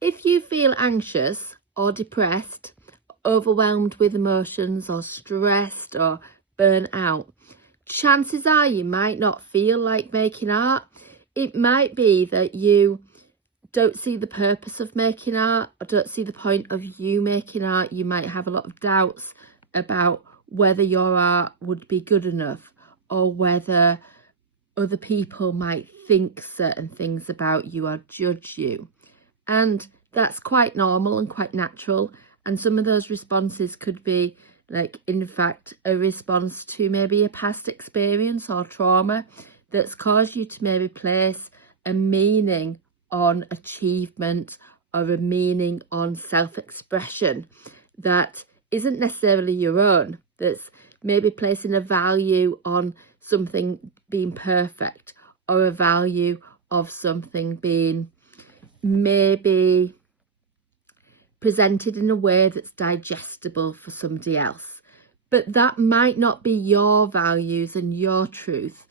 If you feel anxious or depressed, overwhelmed with emotions or stressed or burnt out, chances are you might not feel like making art. It might be that you don't see the purpose of making art or don't see the point of you making art. You might have a lot of doubts about whether your art would be good enough or whether other people might think certain things about you or judge you. And that's quite normal and quite natural. And some of those responses could be like, in fact, a response to maybe a past experience or trauma that's caused you to maybe place a meaning on achievement or a meaning on self-expression that isn't necessarily your own, that's maybe placing a value on something being perfect or a value of something being maybe presented in a way that's digestible for somebody else. But that might not be your values and your truth,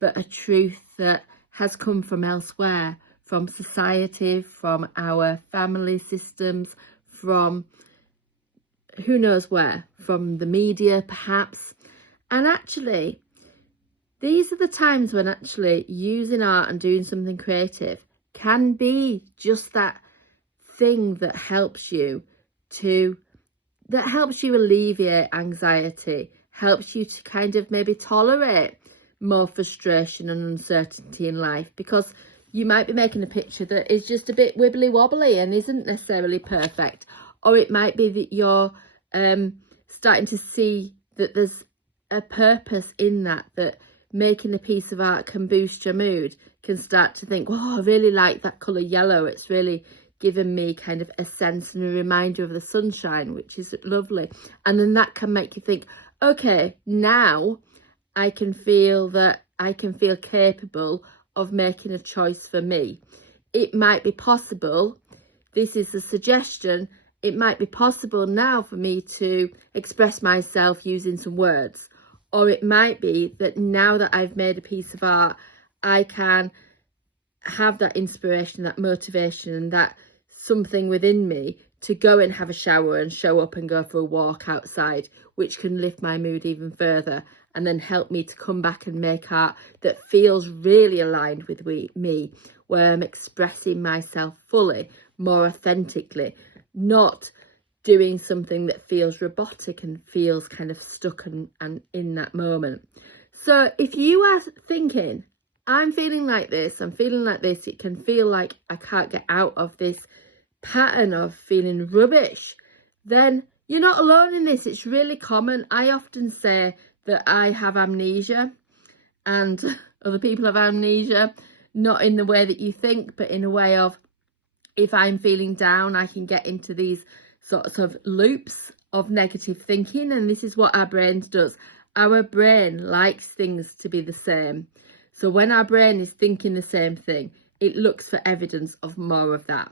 but a truth that has come from elsewhere, from society, from our family systems, from who knows where, from the media perhaps. And actually, these are the times when actually using art and doing something creative can be just that thing that helps you alleviate anxiety, helps you to kind of maybe tolerate more frustration and uncertainty in life, because you might be making a picture that is just a bit wibbly wobbly and isn't necessarily perfect, or it might be that you're starting to see that there's a purpose in that making a piece of art can boost your mood, can start to think, oh, I really like that colour yellow, it's really given me kind of a sense and a reminder of the sunshine, which is lovely. And then that can make you think, okay, now I can feel capable of making a choice for me. It might be possible, this is a suggestion, it might be possible now for me to express myself using some words. Or it might be that now that I've made a piece of art, I can have that inspiration, that motivation, that something within me to go and have a shower and show up and go for a walk outside, which can lift my mood even further and then help me to come back and make art that feels really aligned with me, where I'm expressing myself fully, more authentically, not doing something that feels robotic and feels kind of stuck and in that moment. So if you are thinking, I'm feeling like this, it can feel like I can't get out of this pattern of feeling rubbish, then you're not alone in this. It's really common. I often say that I have amnesia and other people have amnesia, not in the way that you think, but in a way of, if I'm feeling down, I can get into these sorts of loops of negative thinking. And this is what our brain does. Our brain likes things to be the same. So when our brain is thinking the same thing, it looks for evidence of more of that.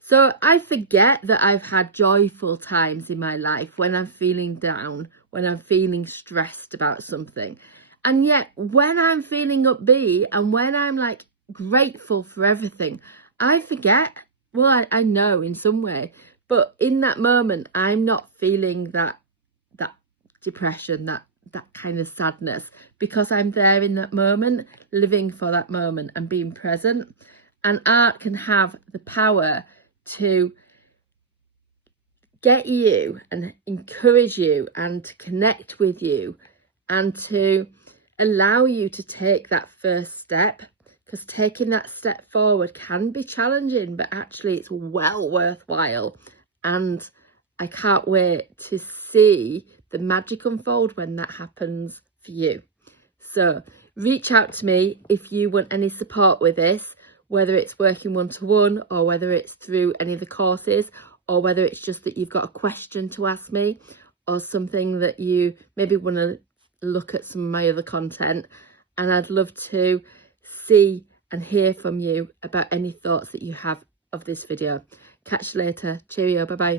So I forget that I've had joyful times in my life when I'm feeling down, when I'm feeling stressed about something. And yet when I'm feeling upbeat and when I'm like grateful for everything, I forget. Well, I know in some way, but in that moment, I'm not feeling that depression, that kind of sadness, because I'm there in that moment, living for that moment and being present. And art can have the power to get you and encourage you and to connect with you and to allow you to take that first step, because taking that step forward can be challenging, but actually it's well worthwhile. And I can't wait to see the magic unfold when that happens for you. So reach out to me if you want any support with this, whether it's working one-to-one or whether it's through any of the courses, or whether it's just that you've got a question to ask me or something that you maybe want to look at some of my other content. And I'd love to see and hear from you about any thoughts that you have of this video. Catch you later. Cheerio. Bye bye.